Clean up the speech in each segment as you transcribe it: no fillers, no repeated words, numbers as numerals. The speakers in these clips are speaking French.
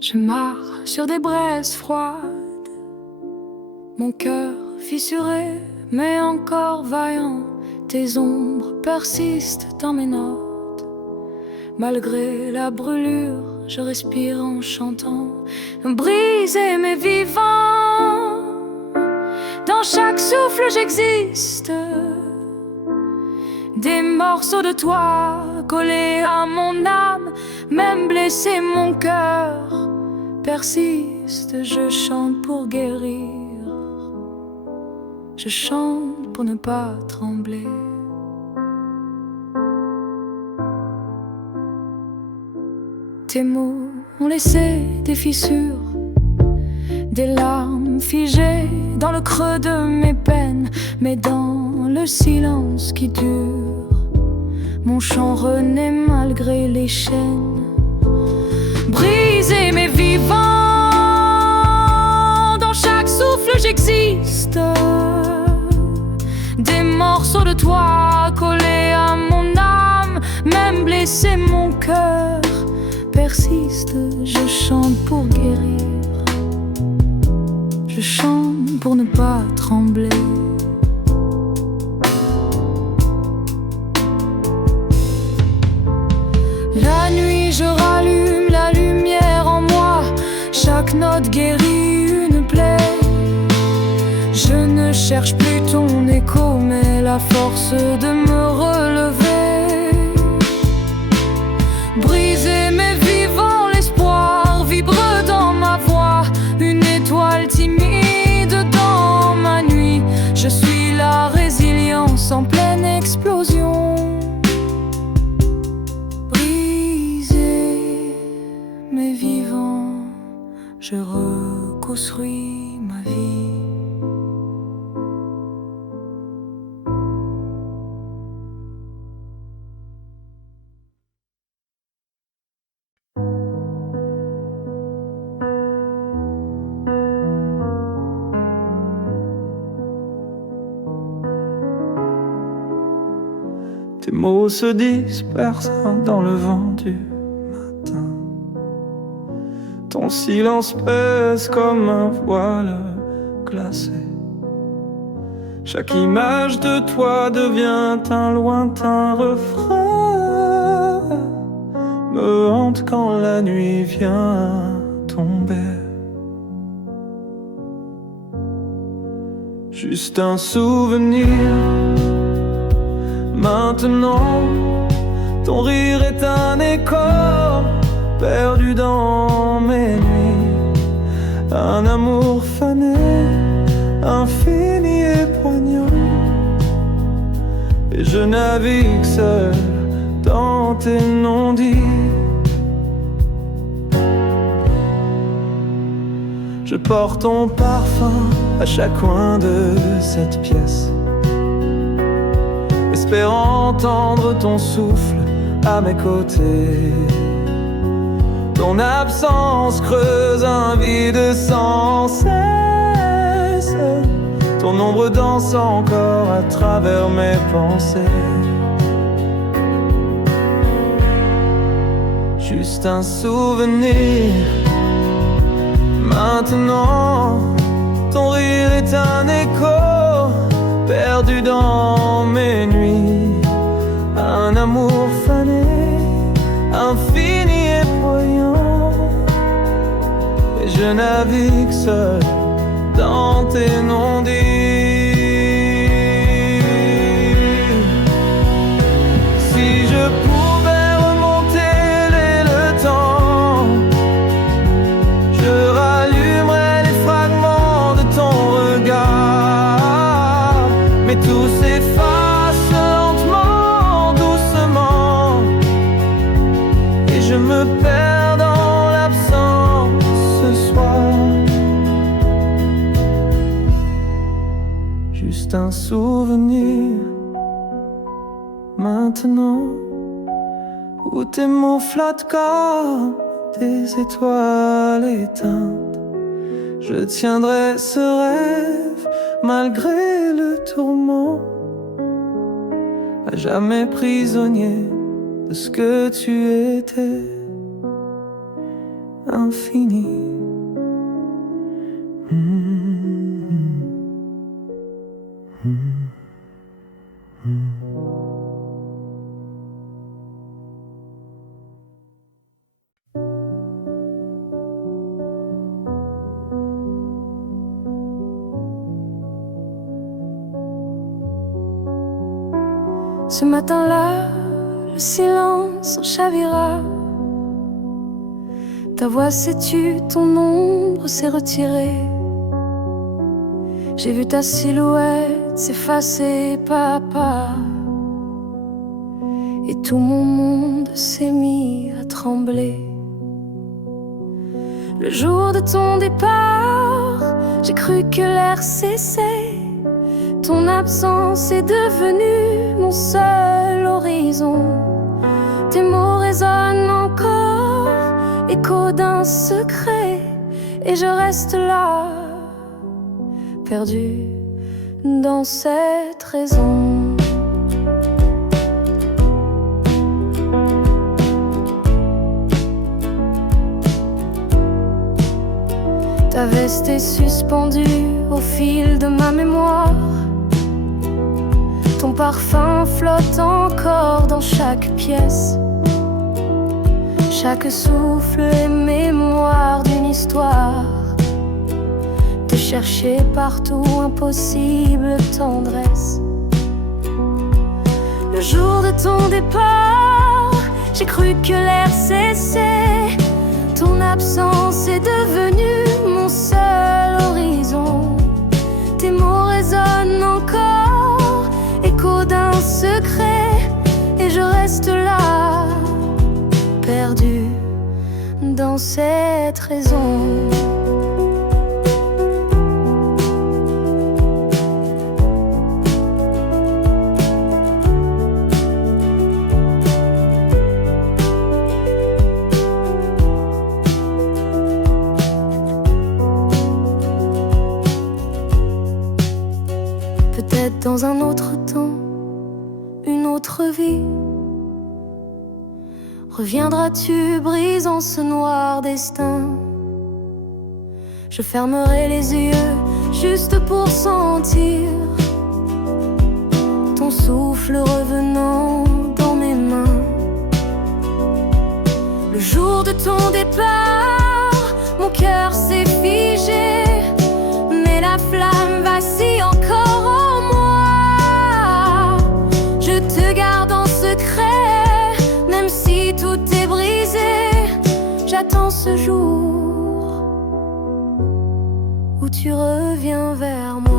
Je marche sur des braises froides, mon cœur fissuré mais encore vaillant. Tes ombres persistent dans mes notes. Malgré la brûlure, je respire en chantant. Brisé mais vivant, dans chaque souffle j'existe. Des morceaux de toi collés à mon âme, même blessé mon cœur persiste. Je chante pour guérir, je chante pour ne pas trembler. Tes mots ont laissé des fissures, des larmes figées dans le creux de mes peines. Mais dans le silence qui dure, mon chant renaît malgré les chaînes. Brisé mais vivant, dans chaque souffle j'existe. Des morceaux de toi collés à mon âme, même blessé mon cœur persiste. Je chante pour guérir, je chante pour ne pas trembler. La nuit je rallume la lumière en moi, chaque note guérit une plaie. Je ne cherche plus ton écho, mais la force de me relever. Brisé mais vivant, l'espoir vibre dans ma voix. Une étoile timide dans ma nuit. Je suis la résilience en pleine explosion. Brisé mais vivant, je reconstruis ma vie. Tes mots se dispersent dans le vent du matin. Ton silence pèse comme un voile glacé. Chaque image de toi devient un lointain refrain. Me hante quand la nuit vient tomber. Juste un souvenir. Maintenant, ton rire est un écho perdu dans mes nuits. Un amour fané, infini et poignant. Et je navigue seul dans tes non-dits. Je porte ton parfum à chaque coin de cette pièce, espérant entendre ton souffle à mes côtés. Ton absence creuse un vide sans cesse. Ton ombre danse encore à travers mes pensées. Juste un souvenir. Maintenant, ton rire est un écho perdu dans mes nuits. Un amour fané, infini et poignant. Et je navigue seul dans tes non-dits. Si je pouvais remonter le temps, je rallumerais les fragments de ton regard. Mais tout s'efface lentement, doucement, et je me perds dans l'absence ce soir. Juste un souvenir. Maintenant, où tes mots flottent comme des étoiles éteintes, je tiendrai ce rêve malgré le tourment, à jamais prisonnier de ce que tu étais. infini. Ce matin-là, le silence en chavira. Ta voix s'est tue, ton ombre s'est retirée. J'ai vu ta silhouette s'effacer pas à pas, et tout mon monde s'est mis à trembler. Le jour de ton départ, j'ai cru que l'air cessait. Ton absence est devenue mon seul horizon. Tes mots résonnent encore, écho d'un secret, et je reste là, perdu dans cette raison. Ta veste est suspendue au fil de ma mémoire. Ton parfum flotte encore dans chaque pièce. Chaque souffle est mémoire d'une histoire. Te chercher partout, impossible tendresse. Le jour de ton départ, j'ai cru que l'air cessait. Ton absence est devenue mon seul horizon. Tes mots résonnent encore, écho d'un secret, et je reste là, perdu dans cette raison. Peut-être dans un autre temps, une autre vie, reviendras-tu brisant ce noir destin. Je fermerai les yeux juste pour sentir ton souffle revenant dans mes mains. Le jour de ton départ, mon cœur s'est figé, mais la flamme vacille encore en moi. Je te garde en secret, même si tout est brisé. J'attends ce jour où tu reviens vers moi.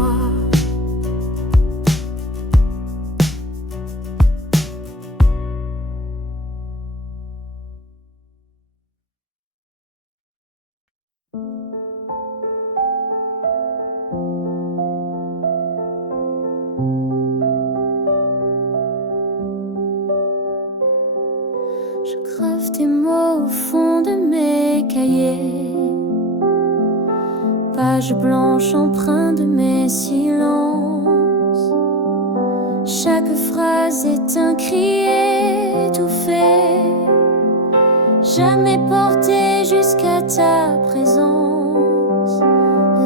Je grave tes mots au fond de mes cahiers, page blanche empreinte de mes silences. Chaque phrase est un cri étouffé, jamais porté jusqu'à ta présence.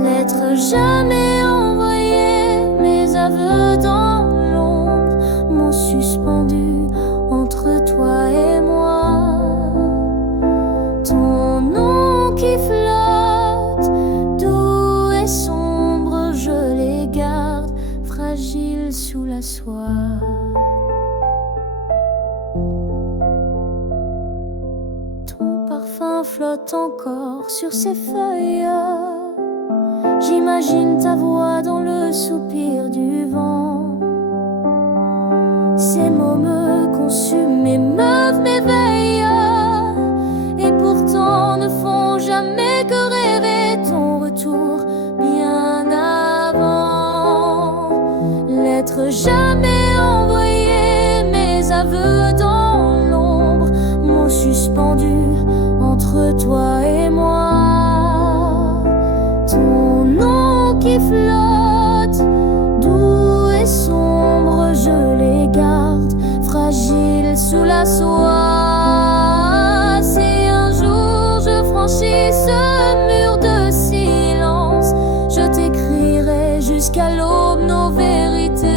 Lettre jamais envoyée, mes aveux dans l'ombre m'ont suspendu entre toi et moi. Ton nom qui flotte, doux et sombre, je les garde, fragiles sous la soie. Ton parfum flotte encore sur ces feuilles. J'imagine ta voix dans le soupir du vent. Ces mots me consument et m'éveillent, et pourtant ne font jamais que rêver ton retour bien avant. Lettre jamais envoyée, mes aveux dans l'ombre m'ont suspendu entre toi et moi. Ton nom qui flotte, doux et sombre, je les garde, fragiles sous la soie. Si un jour je franchis franchis ce mur de silence, je t'écrirai jusqu'à l'aube nos vérités.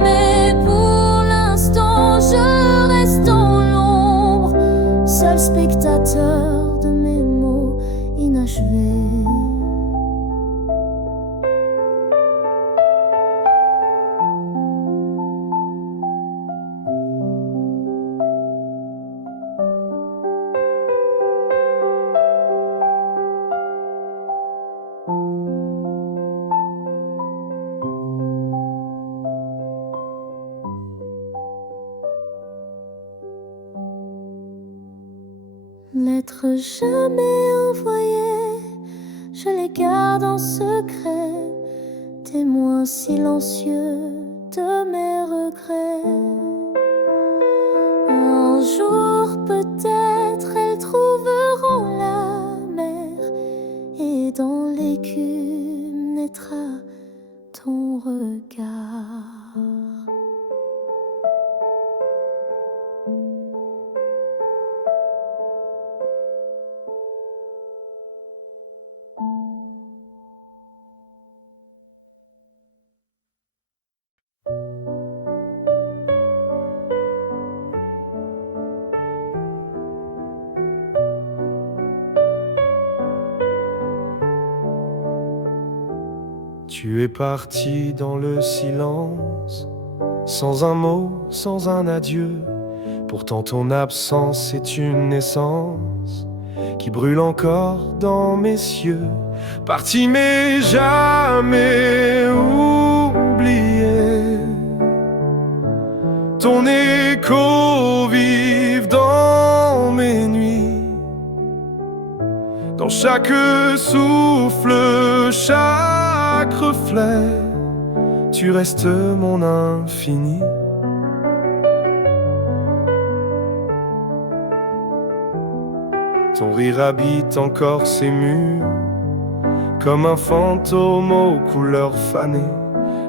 Mais pour l'instant, je reste dans l'ombre, seul spectateur de mes mots inachevés. Lettres jamais envoyées, je les garde en secret, témoins silencieux de mes regrets. Un jour peut-être elles trouveront la mer, et dans l'écume naîtra ton regard. Tu es parti dans le silence, sans un mot, sans un adieu. Pourtant ton absence est une naissance qui brûle encore dans mes cieux. Parti mais jamais oublié, ton écho vive dans mes nuits, dans chaque souffle, chaque reflet, tu restes mon infini. Ton rire habite encore ces murs, comme un fantôme aux couleurs fanées.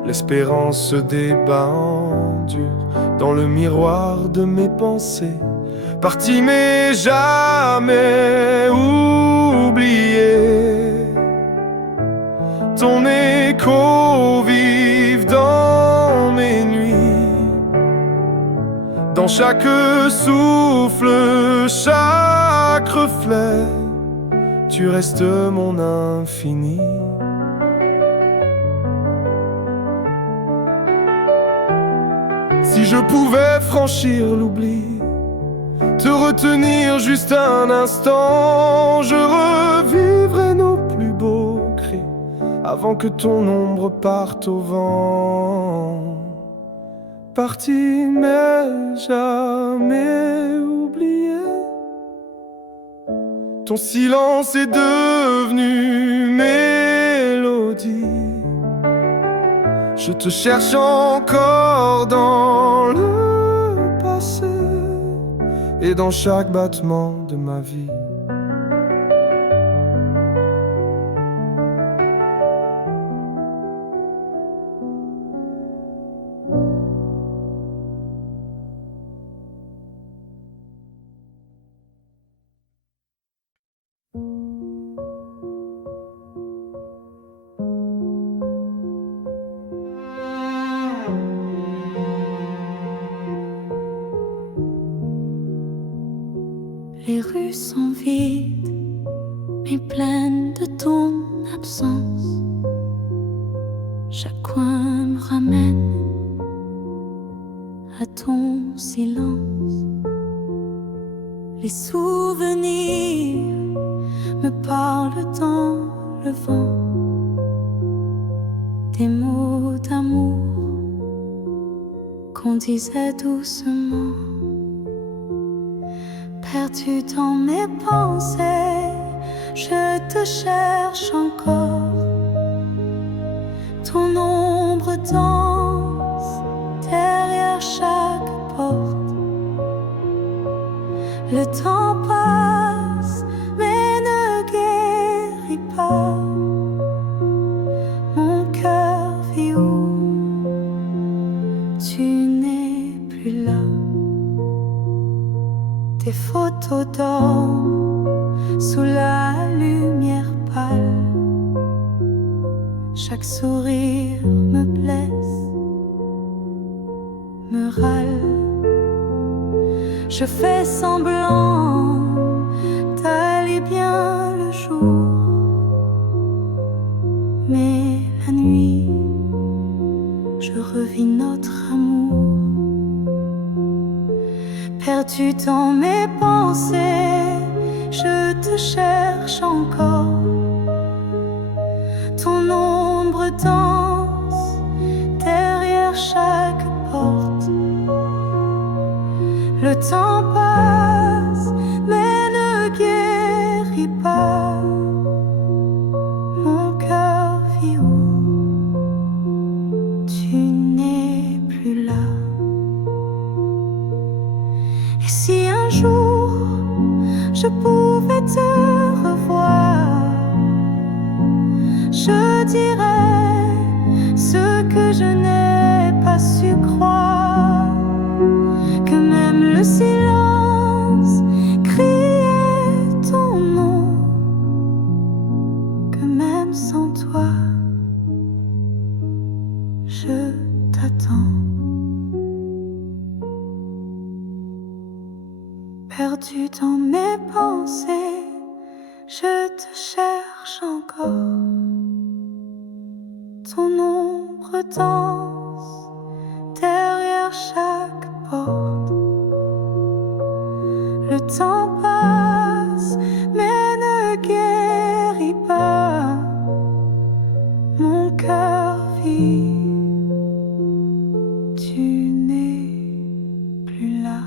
L'espérance se débat en dur dans le miroir de mes pensées. Parti mais jamais oublié, ton écho vive dans mes nuits, dans chaque souffle, chaque reflet, tu restes mon infini. Si je pouvais franchir l'oubli, te retenir juste un instant, je revivrais nos plus beaux cris avant que ton ombre parte au vent. Parti mais jamais oublié, ton silence est devenu mélodie. Je te cherche encore dans le passé et dans chaque battement de ma vie. Les rues sont vides, mais pleines de ton absence. Chaque coin me ramène à ton silence. Les souvenirs me parlent dans le vent, des mots d'amour qu'on disait doucement. Perdu dans mes pensées, je te cherche encore. Ton ombre danse derrière chaque porte. Le temps passe, mais ne guérit pas. Mon cœur vit où tu n'es plus là. Tes photos dorment sous la lumière pâle. Chaque sourire me blesse, me râle. Je fais semblant d'aller bien le jour, mais la nuit, je revis notre amour. Perdu dans mes pensées, je te cherche encore. Ton ombre danse derrière chaque porte. Le temps passe, mais ne guérit pas. Mon cœur vit où tu n'es plus là. Et si un jour je pouvais te revoir, je dirais ce que je n'ai pas su croire, que même le silence criait ton nom, que même sans toi, je t'attends. Perdu dans mes pensées, je te cherche encore. Ton ombre danse derrière chaque porte. Le temps passe, mais ne guérit pas. Mon cœur vit, tu n'es plus là.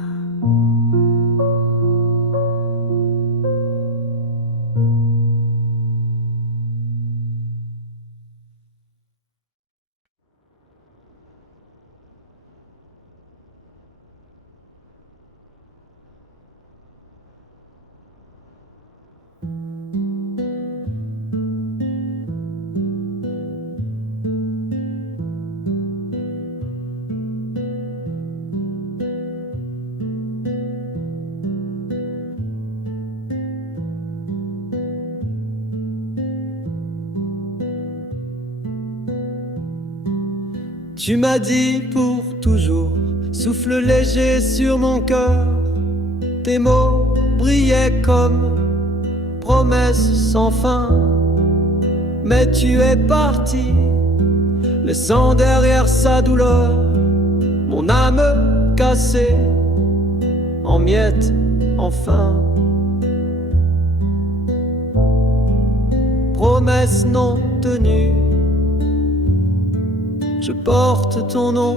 Tu m'as dit pour toujours, souffle léger sur mon cœur. Tes mots brillaient comme promesses sans fin. Mais tu es parti, laissant derrière sa douleur mon âme cassée, en miettes enfin. Promesse non tenue, je porte ton nom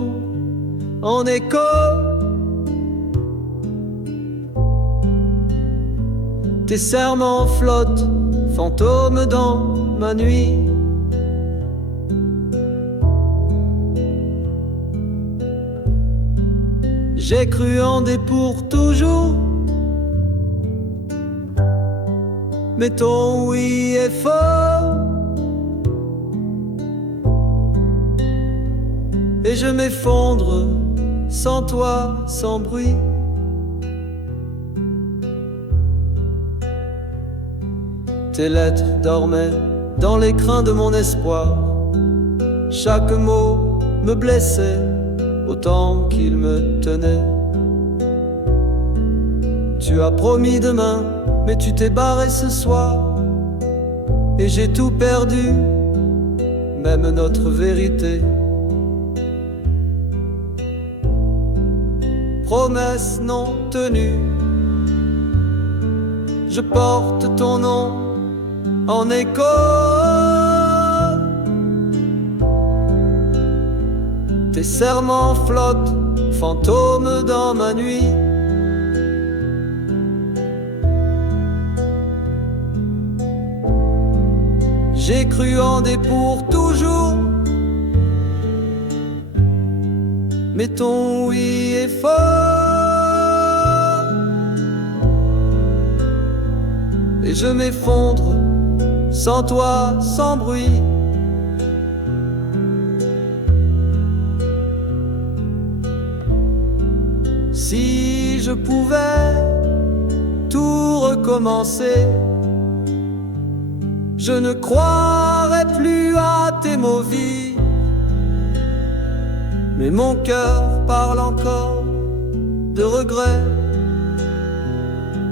en écho. Tes serments flottent, fantômes dans ma nuit. J'ai cru en des pour toujours, mais ton oui est faux. Et je m'effondre sans toi, sans bruit. Tes lettres dormaient dans l'écrin de mon espoir. Chaque mot me blessait autant qu'il me tenait. Tu as promis demain, mais tu t'es barré ce soir. Et j'ai tout perdu, même notre vérité. Promesse non tenue, je porte ton nom en écho. Tes serments flottent, fantômes dans ma nuit. J'ai cru en des pour toujours, mais ton oui est faux. Et je m'effondre sans toi, sans bruit. Si je pouvais tout recommencer, Je ne croirai plus à tes mauvais, mais mon cœur parle encore de regrets,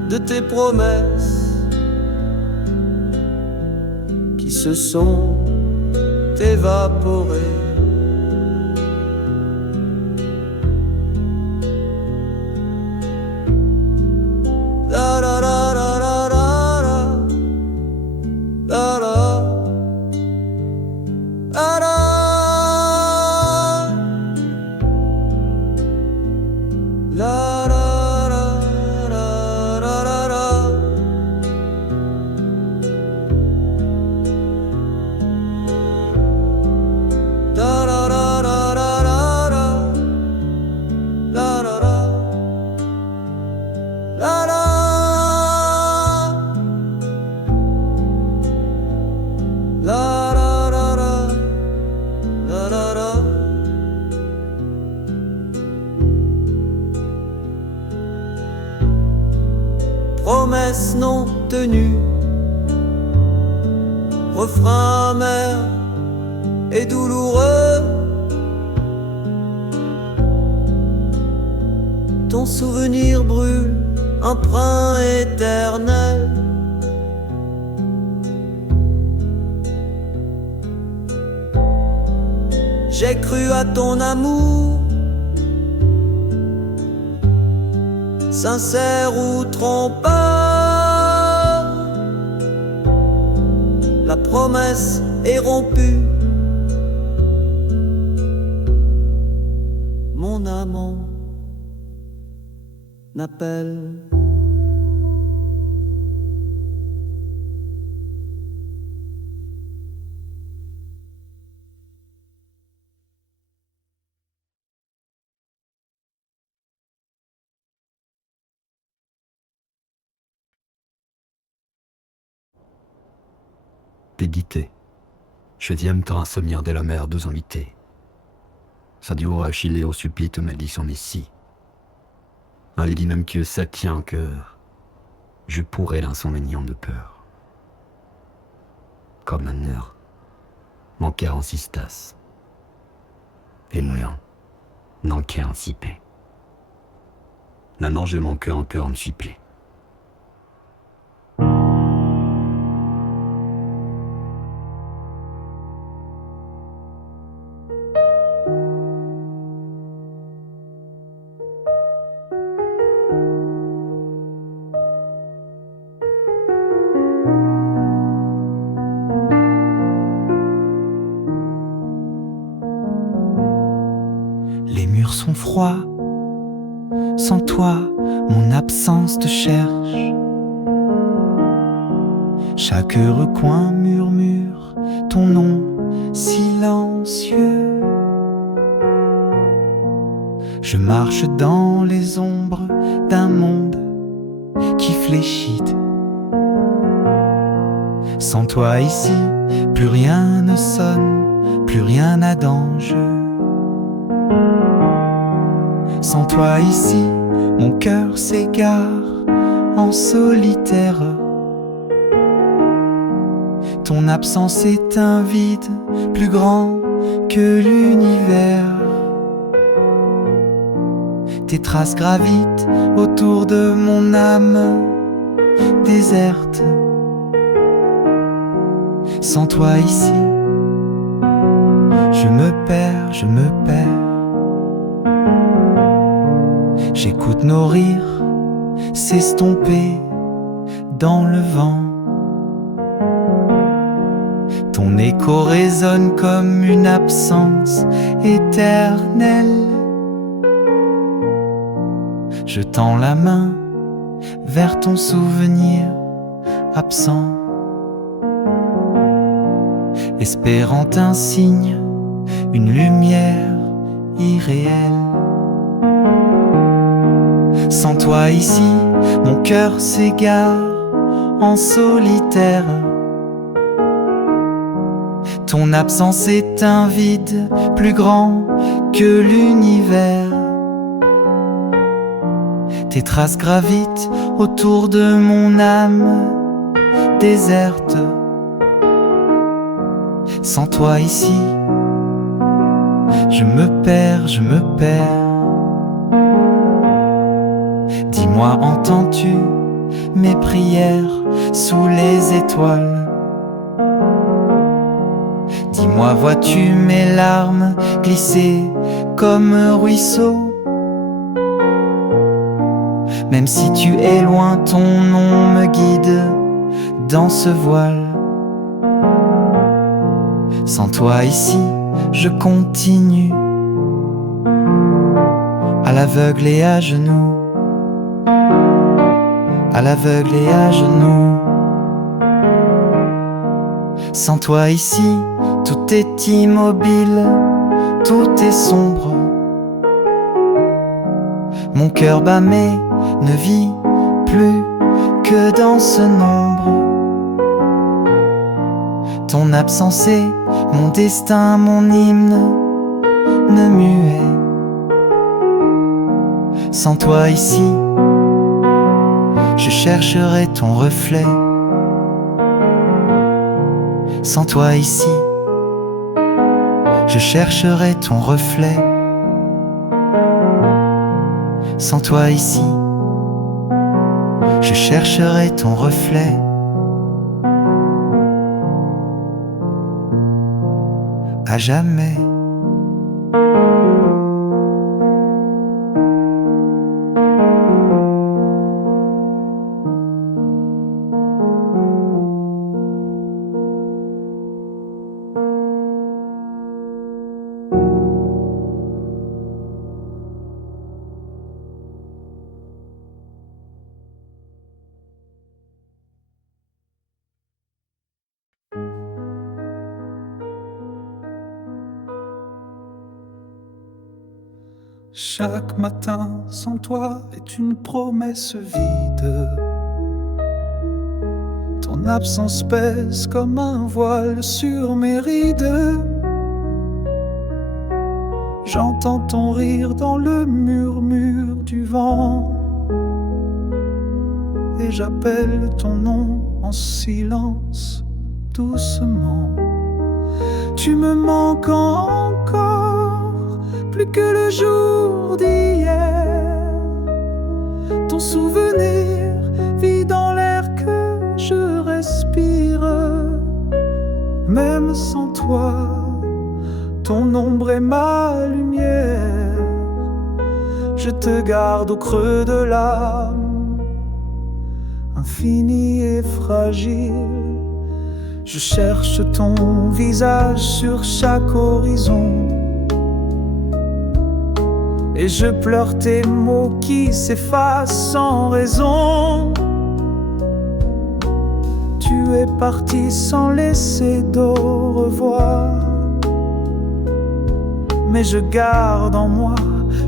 de tes promesses qui se sont évaporées. La la la la la la la la la la. La la la la la la la. La la la la la la la. La la la. La la. La la la la. La la la. Promesse non tenue, refrain amer et douloureux. Ton souvenir brûle, emprunt éternel. J'ai cru à ton amour, sincère ou trompeur. La promesse est rompue. Mon amant n'appelle. Déguité, chedième temps insomnière de la mer, deux invités. Sa duo Achille au supplice te m'a dit son ici. Un lit même que ça tient en cœur. Je pourrais l'insomniant de peur. Comme un heure, mon cœur en sistas. Et moulin, non cœur en sipé. Nanan, je mon cœur en cœur en supplé. Les murs sont froids, sans toi, mon absence te cherche. Chaque recoin murmure ton nom silencieux. Je marche dans les ombres d'un monde qui fléchit. Sans toi ici, plus rien ne sonne, plus rien n'a d'enjeu. Sans toi ici, mon cœur s'égare en solitaire. Ton absence est un vide plus grand que l'univers. Tes traces gravitent autour de mon âme déserte. Sans toi ici, je me perds, je me perds. J'écoute nos rires s'estomper dans le vent. Ton écho résonne comme une absence éternelle. Je tends la main vers ton souvenir absent, espérant un signe, une lumière irréelle. Sans toi ici, mon cœur s'égare en solitaire. Ton absence est un vide plus grand que l'univers. Tes traces gravitent autour de mon âme déserte. Sans toi ici, je me perds, je me perds. Dis-moi, entends-tu mes prières sous les étoiles? Dis-moi, vois-tu mes larmes glisser comme un ruisseau? Même si tu es loin, ton nom me guide dans ce voile. Sans toi ici, je continue à l'aveugle et à genoux, à l'aveugle et à genoux. Sans toi ici, tout est immobile, tout est sombre. Mon cœur bat mais ne vit plus que dans ce nombre. Ton absence est mon destin, mon hymne ne muet. Sans toi ici, je chercherai ton reflet. Sans toi ici, je chercherai ton reflet. Sans toi ici, je chercherai ton reflet. À jamais. Chaque matin sans toi est une promesse vide. Ton absence pèse comme un voile sur mes rides. J'entends ton rire dans le murmure du vent, et j'appelle ton nom en silence, doucement. Tu me manques encore, plus que le jour d'hier. Ton souvenir vit dans l'air que je respire. Même sans toi, ton ombre est ma lumière. Je te garde au creux de l'âme, infini et fragile. Je cherche ton visage sur chaque horizon, et je pleure tes mots qui s'effacent sans raison. Tu es parti sans laisser d'au revoir, mais je garde en moi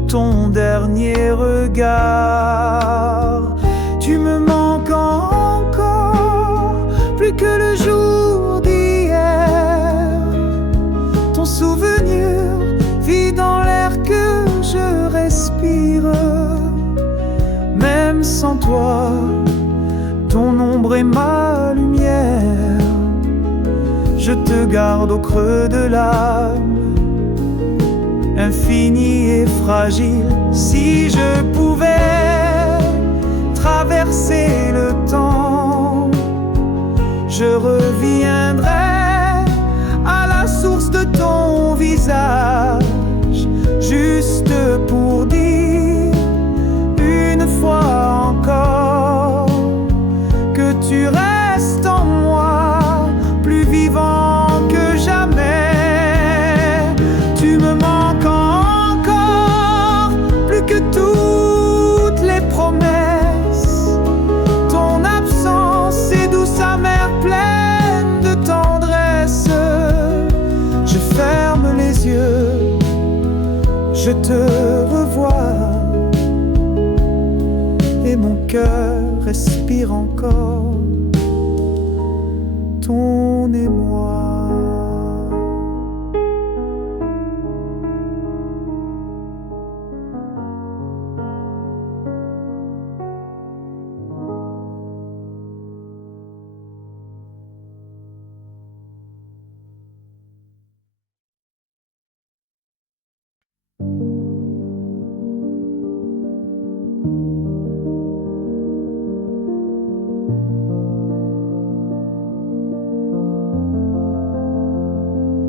ton dernier regard. Tu me manques encore, plus que le jour d'hier. Ton souvenir vit dans l'air que je respire. Même sans toi, ton ombre est ma lumière. Je te garde au creux de l'âme, infini et fragile. Si je pouvais traverser le temps, je reviendrais à la source de ton visage, juste pour dire une fois encore que tu restes en moi, plus vivant que jamais. Tu me manques encore, plus que toutes les promesses. Ton absence est douce, amère, pleine de tendresse. Je ferme les yeux, je te revois, et mon cœur respire encore ton émoi.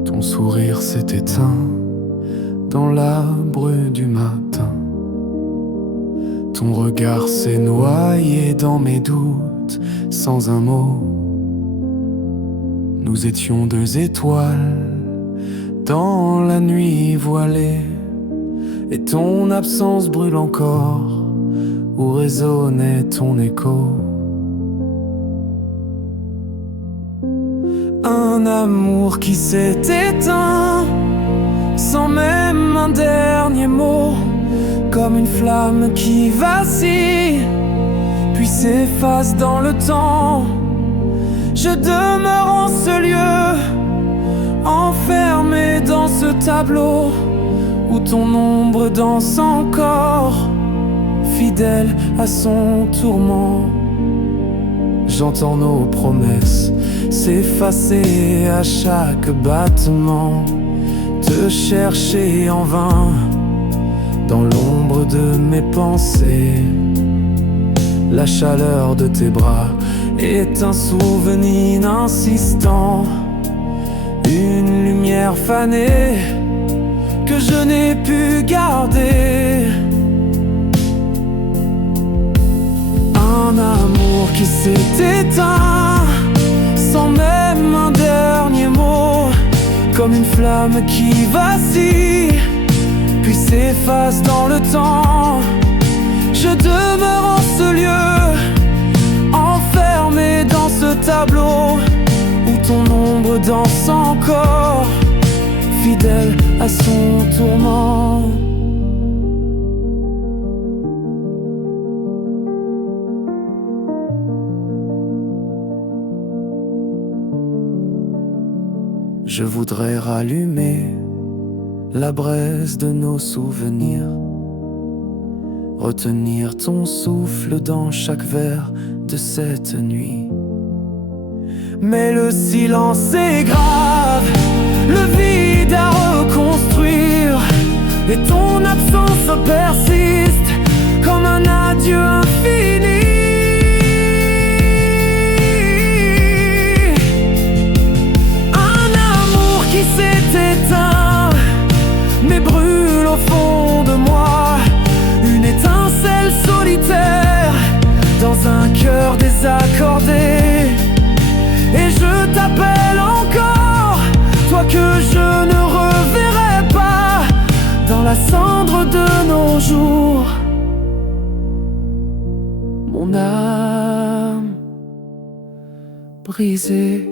Ton sourire s'est éteint dans la brume du matin. Ton regard s'est noyé dans mes doutes sans un mot. Nous étions deux étoiles dans la nuit voilée, et ton absence brûle encore où résonnait ton écho. Un amour qui s'est éteint sans même un dernier mot, comme une flamme qui vacille puis s'efface dans le temps. Je demeure en ce lieu, enfermé dans ce tableau où ton ombre danse encore, fidèle à son tourment. J'entends nos promesses s'effacer à chaque battement, te chercher en vain dans l'ombre de mes pensées. La chaleur de tes bras est un souvenir insistant, une lumière fanée que je n'ai pu garder. Un amour qui s'est éteint sans même un dernier mot, comme une flamme qui vacille puis s'efface dans le temps. Je demeure en ce lieu, enfermé dans ce tableau où ton ombre danse encore, fidèle à son tourment. Je voudrais rallumer la braise de nos souvenirs, retenir ton souffle dans chaque vers de cette nuit. Mais le silence est grave, le vide à reconstruire, et ton absence persiste comme un adieu infini. Qui s'est éteint, mais brûle au fond de moi, une étincelle solitaire dans un cœur désaccordé. Et je t'appelle encore, toi que je ne reverrai pas dans la cendre de nos jours. Mon âme brisée.